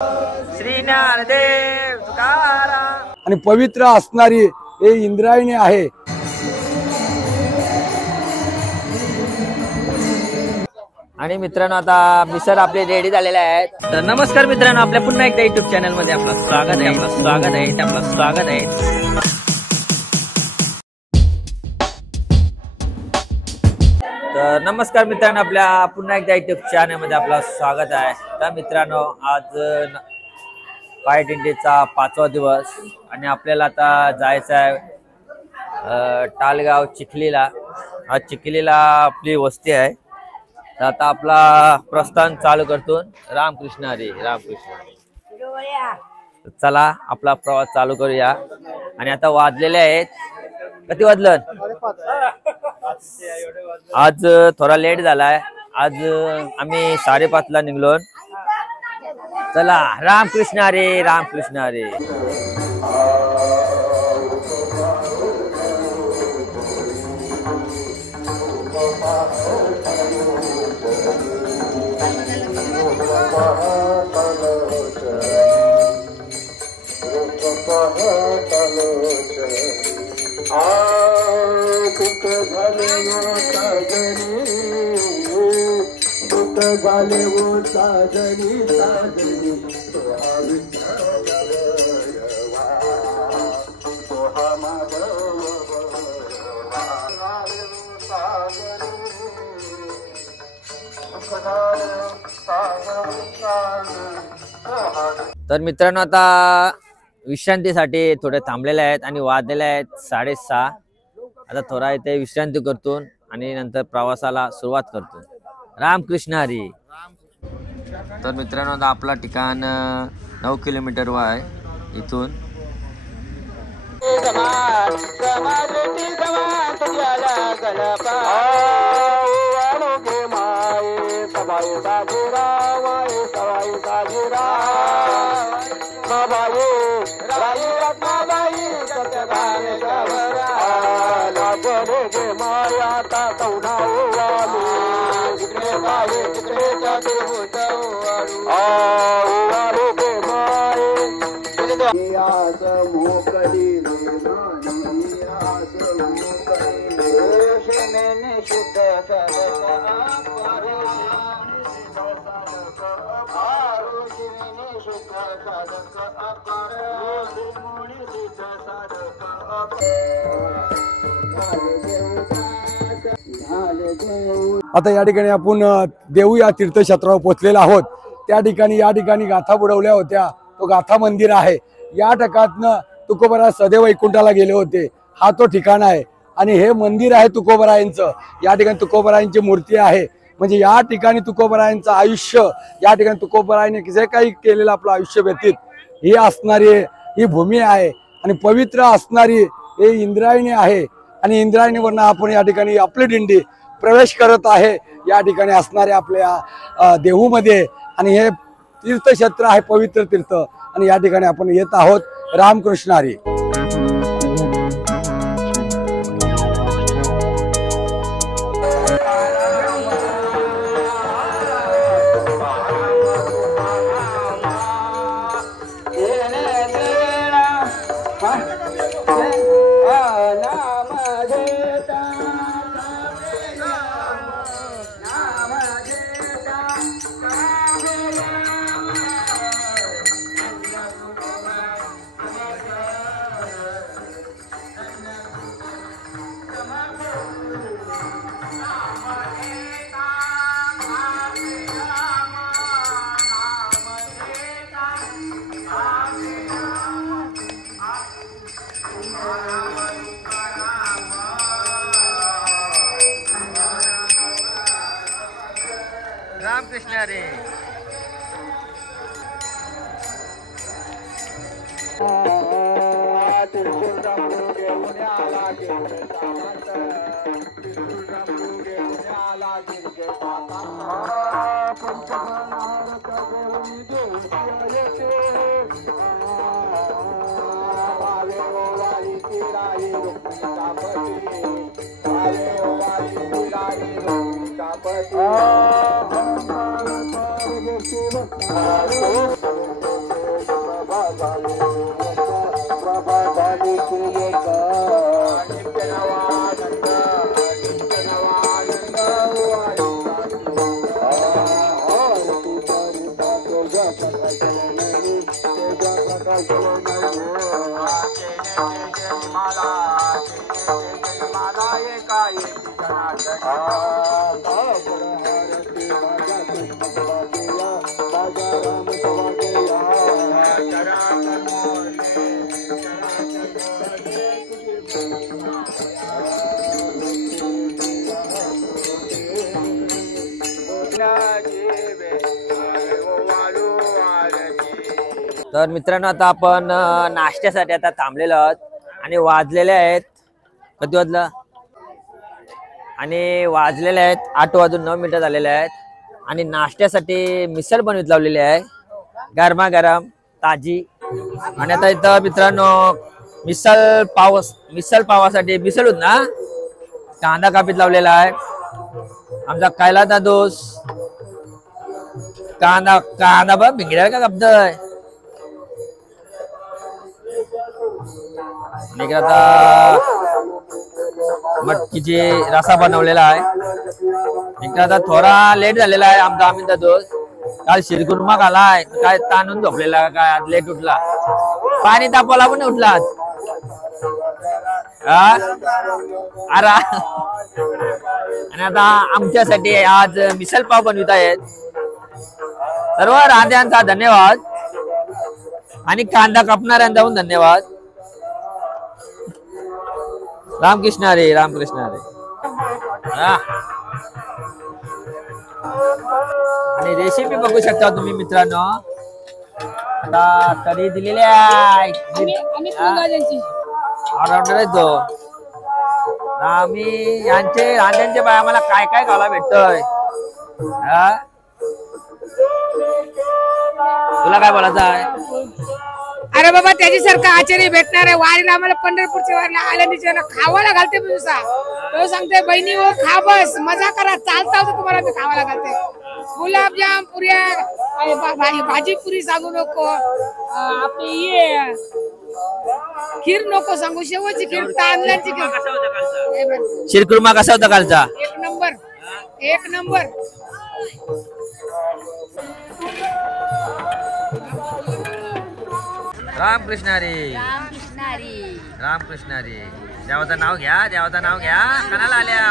श्री ज्ञानदेव तुकाराम आणि पवित्र असणारी हे इंद्रायणी आहे। आणि मित्रांनो आता मिसळ आपले रेडी झालेले आहेत। तर नमस्कार मित्रांनो, आपल्या पुन्हा एकदा YouTube चॅनल मध्ये आपलं स्वागत आहे। तर नमस्कार मित्रांनो, आपल्या पुन्हा एकदा YouTube चॅनल मध्ये आपलं स्वागत आहे। तर मित्रांनो, आज पाय दिंडीचा 5वा दिवस आणि आपल्याला आता जायचं आहे टालगाव चिखलीला। आज चिखलीला आपली वस्ती आहे। तर आता आपला प्रस्थान चालू करतो। रामकृष्ण हरी, रामकृष्ण हरी। चला आपला प्रवास चालू करूया। आणि आता वाजलेले आहेत, किती वाजलं? आज थोडा लेट झालाय। आज आम्ही 5:30ला निघलो। चला रामकृष्ण हरी, रामकृष्ण हरी। झाले वो साजनी साजनी तर मित्रांनो, आता विश्रांतीसाठी थोडे थांबलेले आहेत आणि वाजलेले आहेत 6:30। आता थोडा इथे विश्रांती करतो आणि नंतर प्रवासाला सुरुवात करतो। रामकृष्ण हरी। तर मित्रांनो, आता आपला ठिकाण 9 किलोमीटर वर आहे इथून। आता या ठिकाणी आपण देऊ या तीर्थक्षेत्रावर पोहोचलेलो आहोत। त्या ठिकाणी गाथा बुडवल्या होत्या, तो गाथा मंदिर आहे। या ठिकाणातनं तुकोबराय सदैव वैकुंठाला गेले होते, हा तो ठिकाण आहे। आणि हे मंदिर आहे तुकोबरायांचं। या ठिकाणी तुकोबरायांची मूर्ती आहे। म्हणजे या ठिकाणी तुकोबरायांचं आयुष्य, या ठिकाणी तुकोबरायांनी जे काही केलेलं आपलं आयुष्य व्यतीत ही असणारी ही भूमी आहे। आणि पवित्र असणारी हे इंद्रायणी आहे। आणि इंद्रायणीवरनं आपण या ठिकाणी आपली दिंडी प्रवेश करत आहे या ठिकाणी असणारे आपल्या देहूमध्ये। आणि हे तीर्थक्षेत्र आहे, पवित्र तीर्थ। आणि या ठिकाणी आपण येत आहोत। रामकृष्ण हरी। रामकृष्ण हरी। Oh, तर मित्रांनो आता आपण नाश्त्यासाठी आता थांबलेलो आहोत आणि वाजलेले आहेत किती वाजलं आणि वाजलेले आहेत 8:09 झालेले आहेत आणि नाश्त्यासाठी मिसळ बनवीत लावलेली आहे गरमागरम ताजी। आणि आता इथं मित्रांनो मिसळ पावासाठी मिसळ होत ना कांदा कापीत लावलेला आहे आमचा कैलादा दोस्त कांदा बघ भिंगड्या का कापतोय आता मटकीची रसा बनवलेला आहे इकडे आता थोडा लेट झालेला आहे आमचा आम्ही दोस्त काल शिरकुर्मा खालाय काय ताणून झोपलेला काय आज लेट उठला पाणी तापवाला पण उठला अरे आणि आता आमच्यासाठी आज मिसळ पाव बनवित आहेत सर्व रांध्यांचा धन्यवाद आणि कांदा कापणाऱ्यांचा पण धन्यवाद। रामकृष्ण हरी रामकृष्ण हरी। आणि रेसिपी बघू शकता तुम्ही मित्रांनो आता कढी दिलेली आहे ऑलराऊंडर तो आम्ही यांचे रांध्यांचे बाय आम्हाला काय काय खायला भेटतोय तुला काय बोलायचं आहे अरे बाबा त्याच्यासारखं आचार्य भेटणार आहे वारीला आम्हाला पंढरपूरच्या वारीला आल्याने खावायला घालते दिवसा तो सांगते बहिणी हो खा बस मजा करा चालता होतं तुम्हाला मी खावायला घालते गुलाबजाम पुऱ्या भाजी पुरी सांगू नको आपली ये खीर नको सांगू शेवची खीर तांदळाची खीर शिरकुर्मा कसा होता कालचा एक नंबर रामकृष्ण हरी रामकृष्ण हरी देवाचं नाव घ्या कणाला आल्या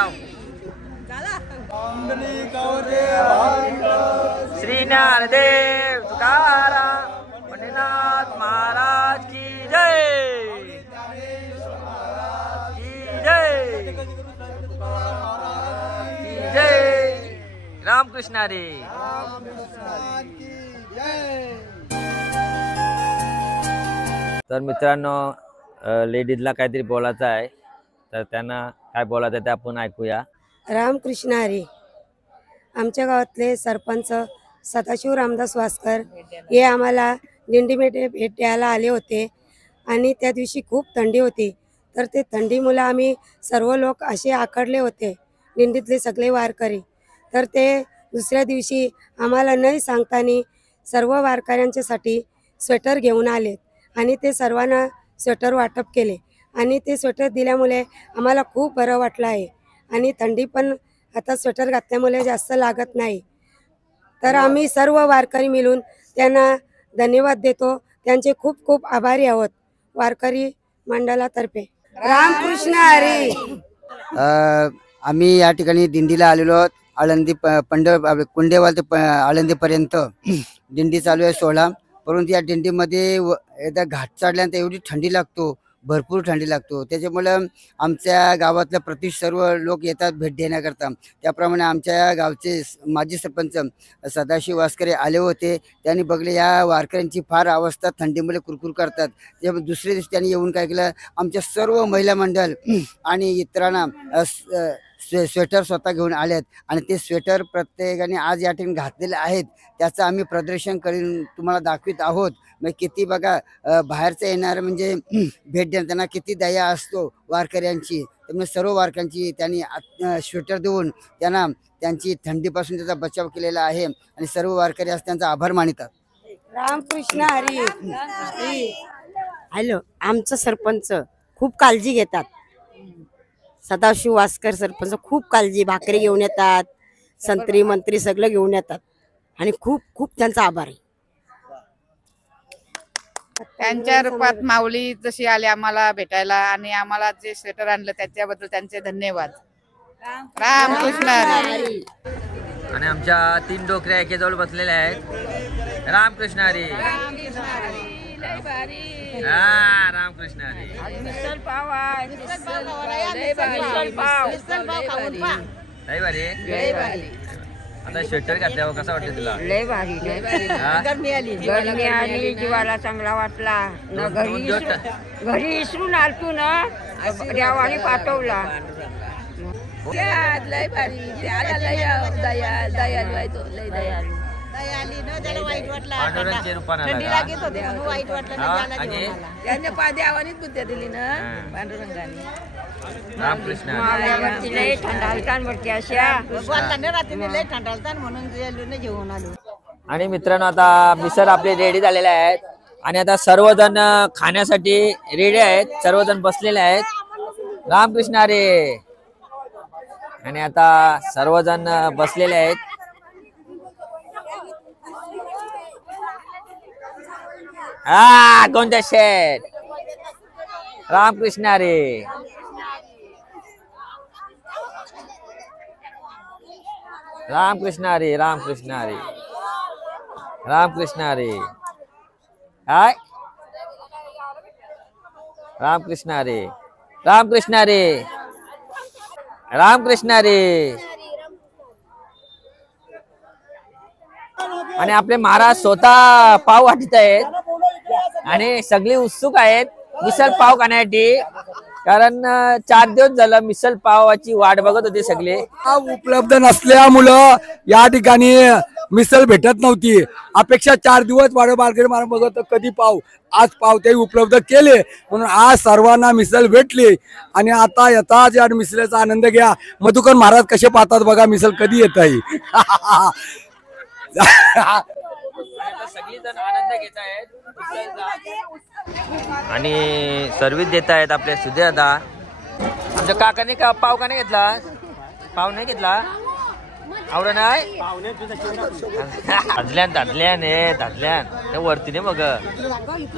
श्री ज्ञानदेव तुकाराम पंढरीनाथ महाराज की जय जय रामकृष्ण हरी। तर मित्रांनो लेडीजला काहीतरी बोलायचं आहे तर त्यांना काय बोलायचं ते आपण ऐकूया। रामकृष्ण हरी। आमच्या गावातले सरपंच सदाशिव रामदास वासकर हे आम्हाला दिंडी भेट द्यायला आले होते आणि त्या दिवशी खूप थंडी होती तर ते थंडीमुळे आम्ही सर्व लोक असे आखडले होते दिंडीतले सगळे वारकरी तर ते दुसऱ्या दिवशी आम्हाला नाही सांगताना सर्व वारकऱ्यांच्यासाठी स्वेटर घेऊन आलेत आणि ते सर्वांना स्वेटर वाटप केले आणि ते स्वेटर दिल्यामुळे आम्हाला खूप बरं वाटलं आहे आणि थंडी पण आता स्वेटर घातल्यामुळे जास्त लागत नाही तर आम्ही सर्व वारकरी मिळून त्यांना धन्यवाद देतो त्यांचे खूप खूप आभारी आहोत वारकरी मंडळातर्फे। रामकृष्ण हरी। आम्ही या ठिकाणी दिंडीला आलेलो आहोत आळंदी कुंडेवाल ते आळंदीपर्यंत दिंडी चालू आहे 16 परंतु या दिंडीमध्ये एकदा घाट चढल्यानंतर एवढी थंडी लागतो भरपूर थंडी लागतो त्याच्यामुळे आमच्या गावातल्या सर्व लोक येतात भेट देण्याकरता त्याप्रमाणे आमच्या गावचे माजी सरपंच सदाशिव वासकर आले होते त्यांनी बघले या वारकऱ्यांची फार अवस्था थंडीमुळे कुरकुर करतात त्यामुळे दुसऱ्या दिवशी त्यांनी येऊन काय केलं आमच्या सर्व महिला मंडळ आणि इतरांना स्वेटर स्वतः घेऊन आलेत आणि ते स्वेटर प्रत्येकाने आज या ठिकाणी घातलेले आहेत त्याचं आम्ही प्रदर्शन करून तुम्हाला दाखवित आहोत मग किती बघा बाहेरचं येणार म्हणजे भेट देणं त्यांना किती दया असतो वारकऱ्यांची त्यामुळे सर्व वारकऱ्यांची त्यांनी स्वेटर देऊन त्यांना त्यांची थंडीपासून त्याचा बचाव केलेला आहे आणि सर्व वारकरी आज त्यांचा आभार मानतात। रामकृष्ण हरी। हॅलो आमचं सरपंच खूप काळजी घेतात सदाशिव वासकर सरपंच खूप काळजी भाकरी घेऊन येतात संत्री मंत्री सगळं घेऊन येतात आणि खूप खूप त्यांचा आभार आहे। त्यांच्या रूपात माऊली जशी आली आम्हाला भेटायला आणि आम्हाला जे स्वेटर आणलं त्याच्याबद्दल त्यांचे धन्यवाद. रामकृष्ण हरी. आणि आमच्या 3 डोकऱ्या एकेजवळ बसलेल्या आहेत. रामकृष्ण हरी. हा रामकृष्ण हरी. लय भारी. आता स्वेटर घातल्यावर कसं वाटतं तुला? लय भारी लय भारी. गरमी आली जीवाला चांगला वाटला न. घरी इसरून आलतो ना देवाने पाठवला. लय भारी. त्याला लय दयालू आहे तो. लय दयालू. पांडुरंगाच्या रूपाने त्याने देवानीच बुद्ध्या दिली ना पांडुरंगाने. रामकृष्ण लय थंडालतांवरती अशा रात्री लय थंडालतान म्हणून घेऊन आलो. आणि मित्रांनो आता मिसळ आपले रेडी झालेले आहेत आणि आता सर्वजण खाण्यासाठी रेडी आहेत. सर्वजण बसलेले आहेत. रामकृष्ण हरी. आणि आता सर्वजण बसलेले आहेत. हा कोणत्या शेठ? रामकृष्ण हरी. रामकृष्ण हरी. रामकृष्ण हरी. रामकृष्ण हरी. हाय रामकृष्ण हरी. रामकृष्ण हरी. रामकृष्ण हरी. आणि आपले महाराज स्वतः पाव वाटत आहेत आणि सगळे उत्सुक आहेत मिसळ पाव खाण्यासाठी. कारण 4 दिवस झालं मिसळ पावाची वाट बघत होते सगळे. उपलब्ध नसल्यामुळं या ठिकाणी मिसळ भेटत नव्हती. अपेक्षा 4 दिवस वाडबारकडे मला बघत कधी पाव. आज पाव ते उपलब्ध केले म्हणून आज सर्वांना मिसळ भेटली. आणि आता येतात या मिसळीचा आनंद घ्या. मधुकर महाराज कसे पाहतात बघा मिसळ कधी येत आहे. सगळी जण आनंद घेत आहेत आणि सर्विस देत आहेत आपले सुधे दादा. आमच्या काकाने का पाव का नाही घेतला? पाव नाही घेतला आवड नाही. धादल्यान वरतीने बघत.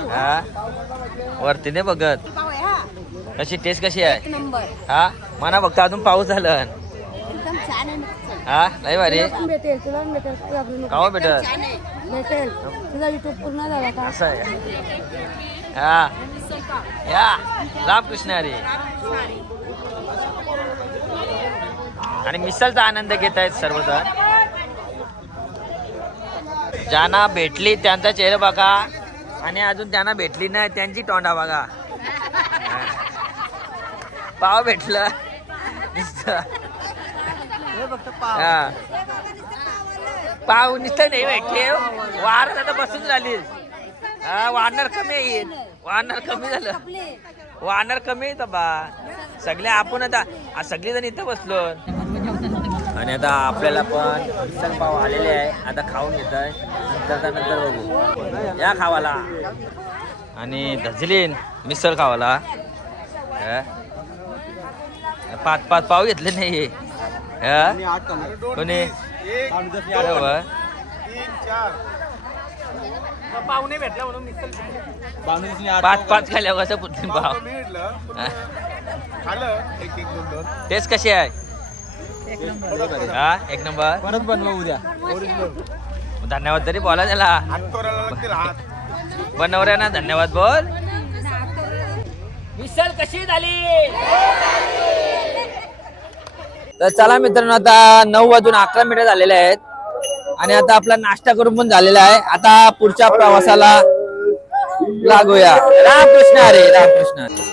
हा वरतीने बघत. कशी टेस्ट कशी आहे? हा मना बघता अजून पाऊस झालं. हा नाही भारी. कावा भेटत असं आहे. हा या रामकृष्ण हरी. आणि मिसळचा आनंद घेत आहेत सर्वजण. ज्यांना भेटली त्यांचा चेहरा बघा आणि अजून त्यांना भेटली नाही त्यांची तोंडा बघा. पाव भेटलं पाव नुसतं नाही भेटले. वार आता बसून झाली. वाढणार कमी येईल. वाढणार कमी झालं. वाढणार कमी येत बा. सगळे आपण आता सगळे जण इथं बसलो. आणि आता आपल्याला पण मिसळ पाव आलेले आहे. आता खाऊन घेत आहे. नंतर बघू या खावाला. आणि धजलीन मिसळ खावाला 5 पाव घेतले नाही. कोणी पाहुणे भेटला म्हणून मिसळ 5 खाल्या कसं पुढील पाव टेस्ट कशी आहे? हा 1 नंबर. परत बनवा उद्या. धन्यवाद तरी बोला त्याला. बनवऱ्यांना धन्यवाद बोल. मिसळ कशी झाली? तर चला मित्रांनो आता 9 वाजून 11 मिनिटं झालेले आहेत आणि आता आपला नाश्ता करून पण झालेला आहे. आता पुढच्या प्रवासाला लागूया. रामकृष्ण हरी. रामकृष्ण हरी.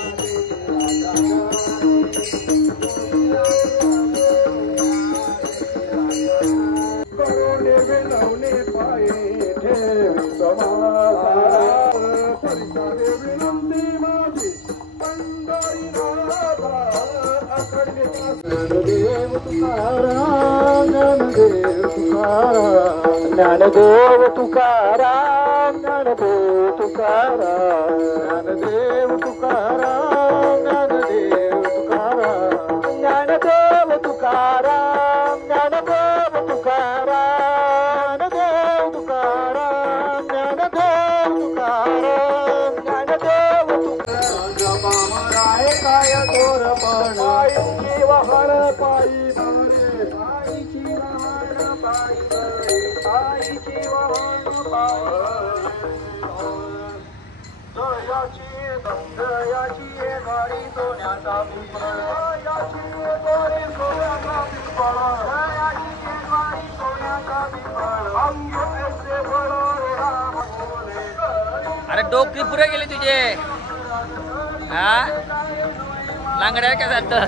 ज्ञानदेव तुकाराम ज्ञानदेव तुकाराम ज्ञानदेव तुकाराम ज्ञानदेव तुकाराम ज्ञानदेव तुकाराम ज्ञानदेव तुकाराम ज्ञानदेव तुकाराम ज्ञानदेव तुकाराम अरे डोकरी पुरे गेले तुझे हा लांगड्या काय जातं.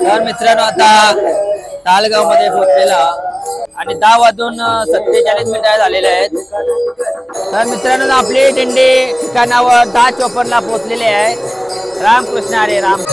तर मित्रांनो आता तालगाव मध्ये पोहोचलेला आणि 10 वाजून 47 मिनिटं झालेले आहेत. तर मित्रांनो आपली दिंडी ठिकाणावर 10:54 पोहोचलेली आहे. रामकृष्ण हरे राम.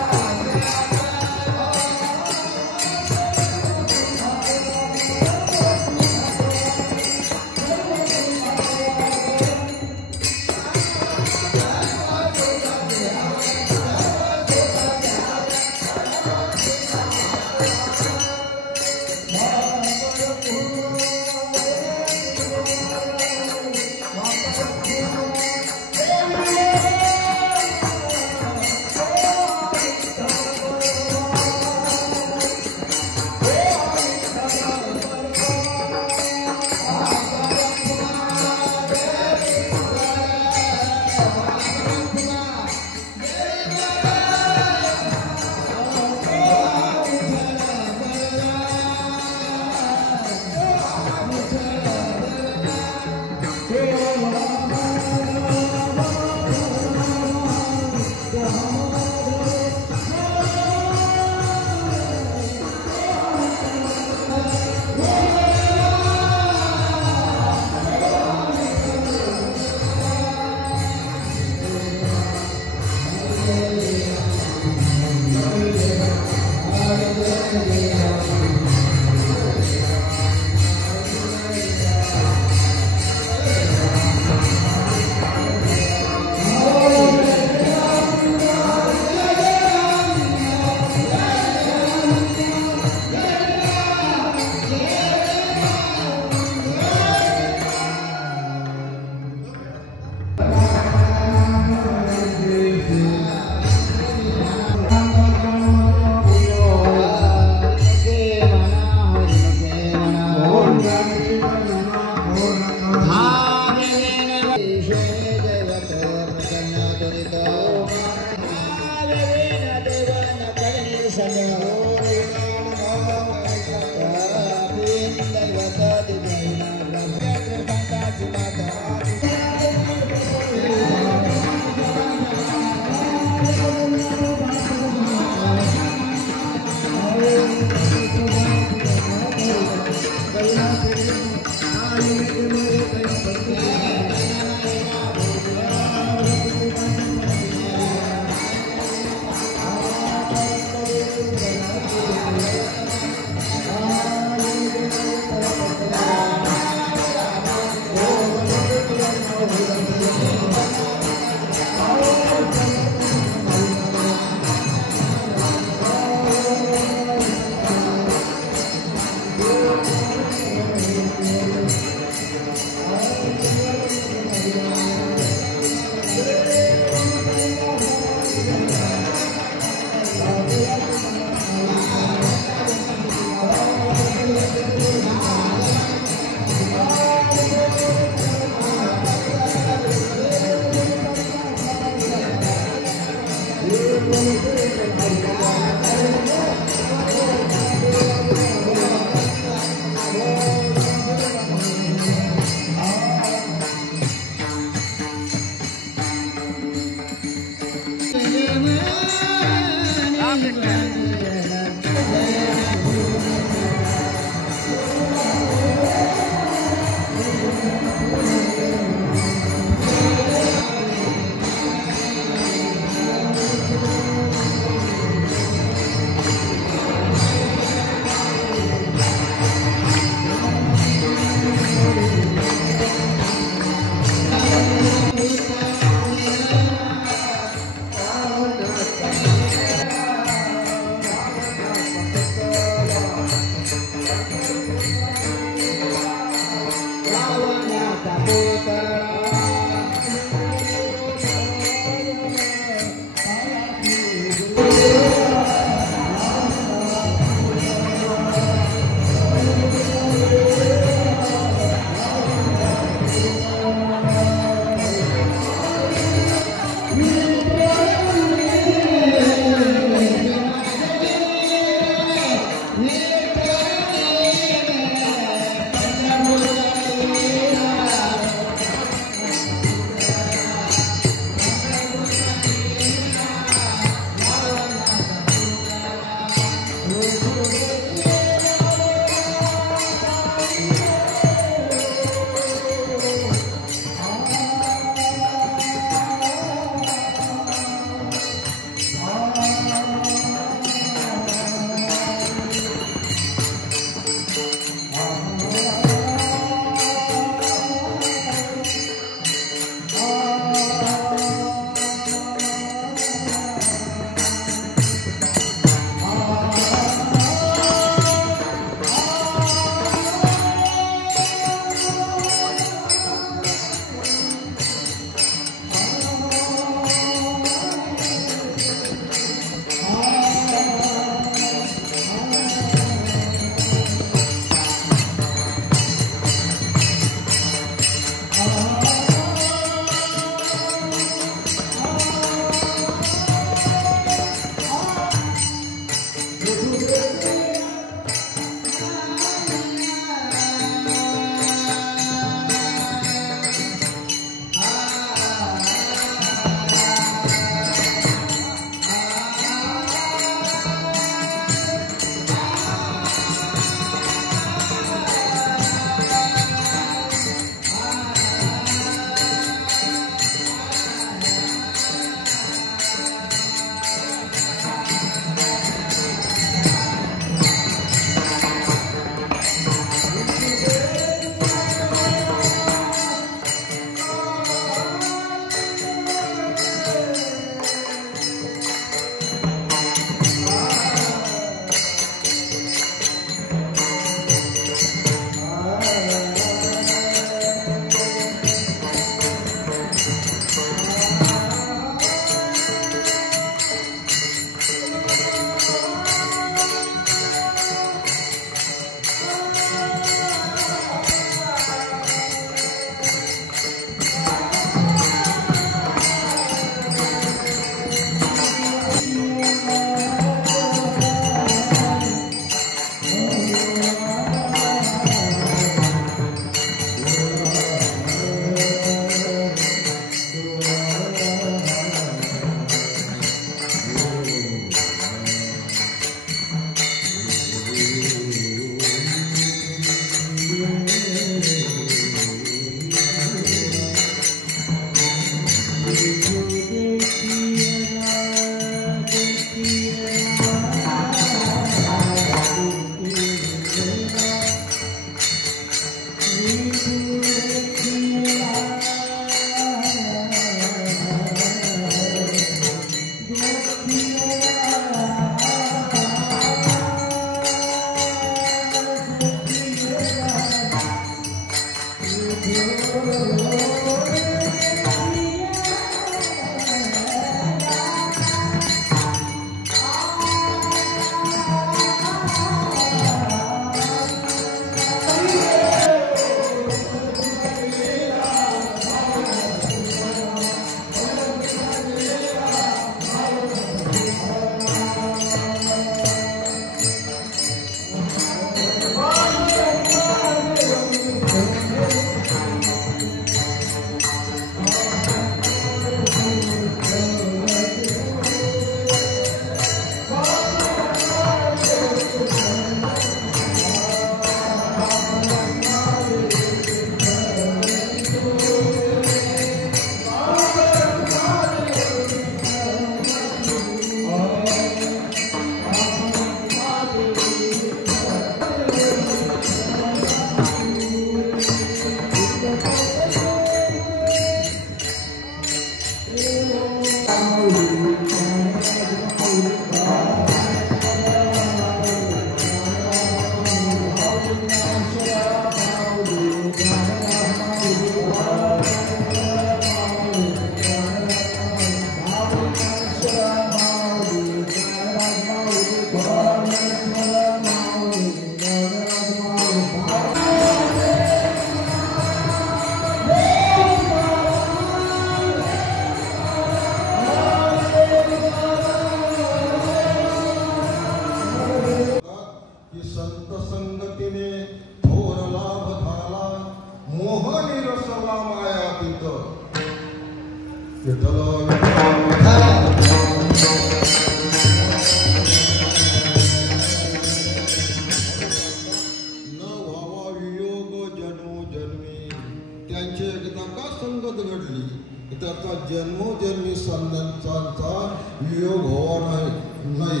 नाही.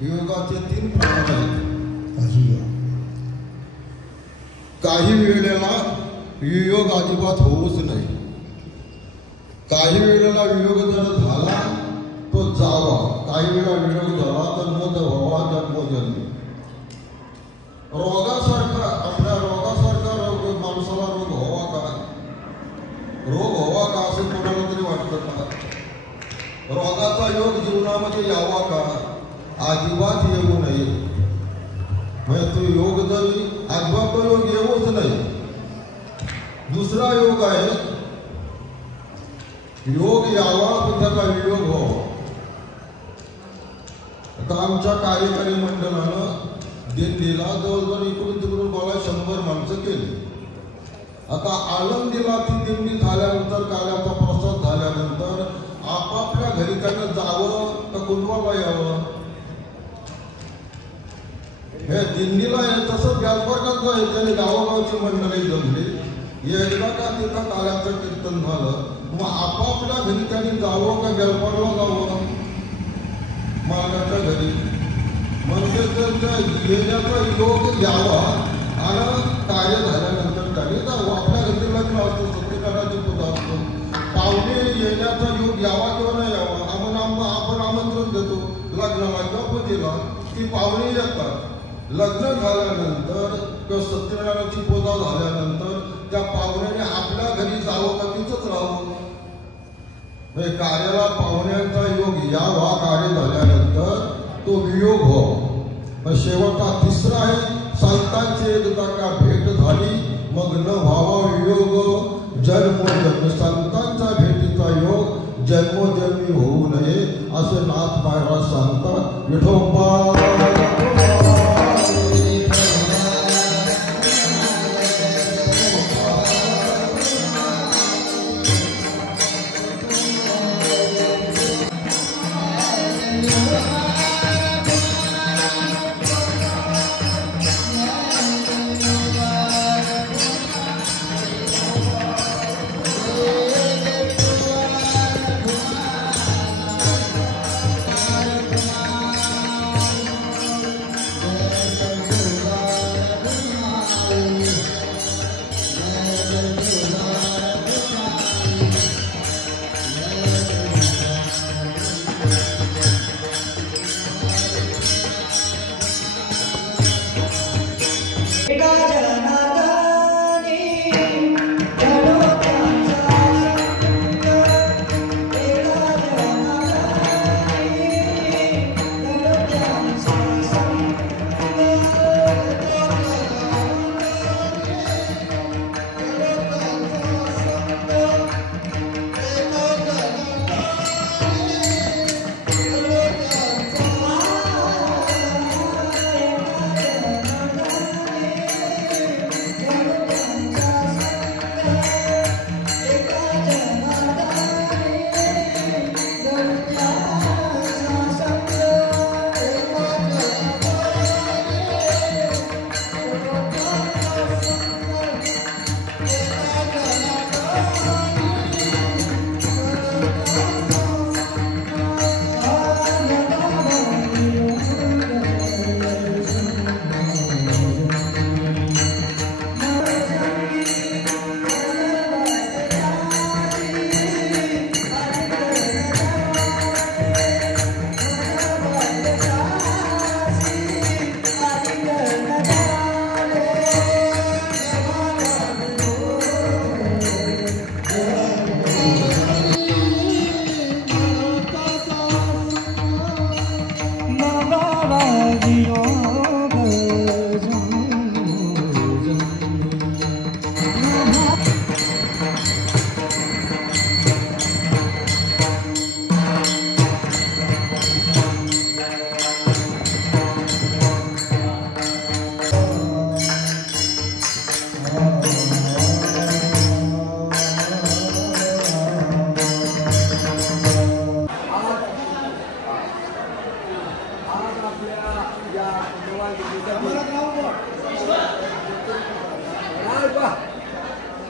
वियोगाचे 3 प्रकार आहेत. काही वेळेला वियोग अजिबात होऊच नाही. काही वेळेला वियोग जर झाला तो जावा, काही वेळा वियोग झाला तर न व्हावा जन्मोजन्मी. रोगासारखा आपल्या रोगासारखा रोग माणसाला रोग व्हावा का? रोग व्हावा का असं कोणाला तरी वाटतं का? रोगाचा योग जीवनामध्ये यावा का? अजिबात येऊ नये. म्हणजे तो योग जरी अजिबात तो योग येऊच नाही. दुसरा योग आहे योग यावा पण त्याचा वियोग व्हावा. आता आमच्या कार्यकारी मंडळानं दिंडीला जवळजवळ इकडून तिकडून मला 100 माणसं केली. आता आळंदीला ती दिंडी झाल्यानंतर काल्याचा प्रसाद झाल्यानंतर आपापल्या घरी त्यानं जावं तर कुटुंबाला यावं. हे दिंडीला तसं व्यापारकांचं त्याने गावोगावची मंडळी जमली. एकदा का तिथं काल्याचं कीर्तन झालं मग आपापल्या घरी त्यांनी जावं का व्यापारला जावं मालकाच्या घरी. म्हणजे त्यांच्या येण्याचा योग यावा आणि कार्य झाल्यानंतर त्यांनी जावं. आपल्या घरी लग्न असतं, सत्यकाराची पूजा असतो, पाहुणे येण्याचा योग यावा किंवा नाही यावा आपण आमंत्रण देतो लग्नाला किंवा पूजेला. ती पाहुणे येतात. लग्न झाल्यानंतर किंवा सत्यनारायणाची पूजा झाल्यानंतर त्या पाहुण्याने आपल्या घरी जावं का तिथंच राहावं. म्हणजे कार्याला पाहुण्यांचा योग यावा, कार्य झाल्यानंतर तो वियोग हो. शेवटचा तिसरा आहे संतांची एकदा का भेट झाली मग न व्हावा वियोग जन्मोजन्मी. संतांच्या भेटीचा योग जन्मोजन्मी होऊ नये असे नाथ महाराज सांगतात. विठोबा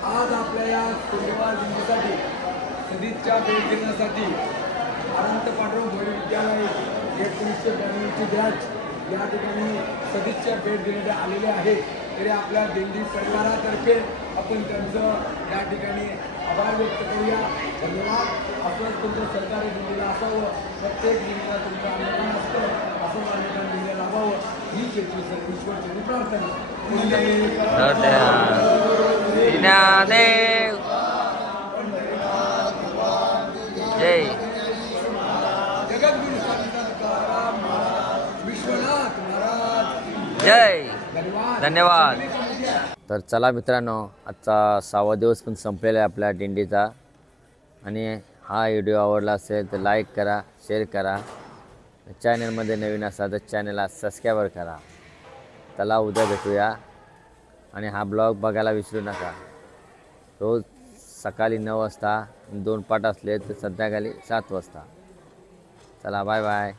आज आपल्या या सोमवार दिवसासाठी सदिच्छा भेट घेण्यासाठी अनंत पांडुरंग भोईर विद्यालय 1992ची बॅच या ठिकाणी सदिच्छा भेट देण्यात आलेले आहे. तरी आपल्या दिंडी परिवारातर्फे आपण त्यांचं या ठिकाणी आभार व्यक्त करूया. धन्यवाद. आपलं तुमचं सरकारी दिंडीला असावं, प्रत्येक दिंडीला तुमचं अन्नदान असतं, असं अन्नदान दिंडीला लाभावं ही ईश्वरची प्रार्थना. ज्ञानदेव जय जगद्गुरु तुकाराम महाराज, विश्वनाथ महाराज जय. धन्यवाद. धन्यवाद. तर चला मित्रांनो, आजचा 6वा दिवस पण संपलेला आहे आपल्या दिंडीचा. आणि हा व्हिडिओ आवडला असेल तर लाईक करा, शेअर करा. चॅनलमध्ये नवीन असाल तर चॅनलला सबस्क्राईब करा. चला उद्या भेटूया. आणि हा ब्लॉग बघायला विसरू नका. रोज सकाळी 9 वाजता 2 पाठ असले तर संध्याकाळी 7 वाजता. चला बाय बाय.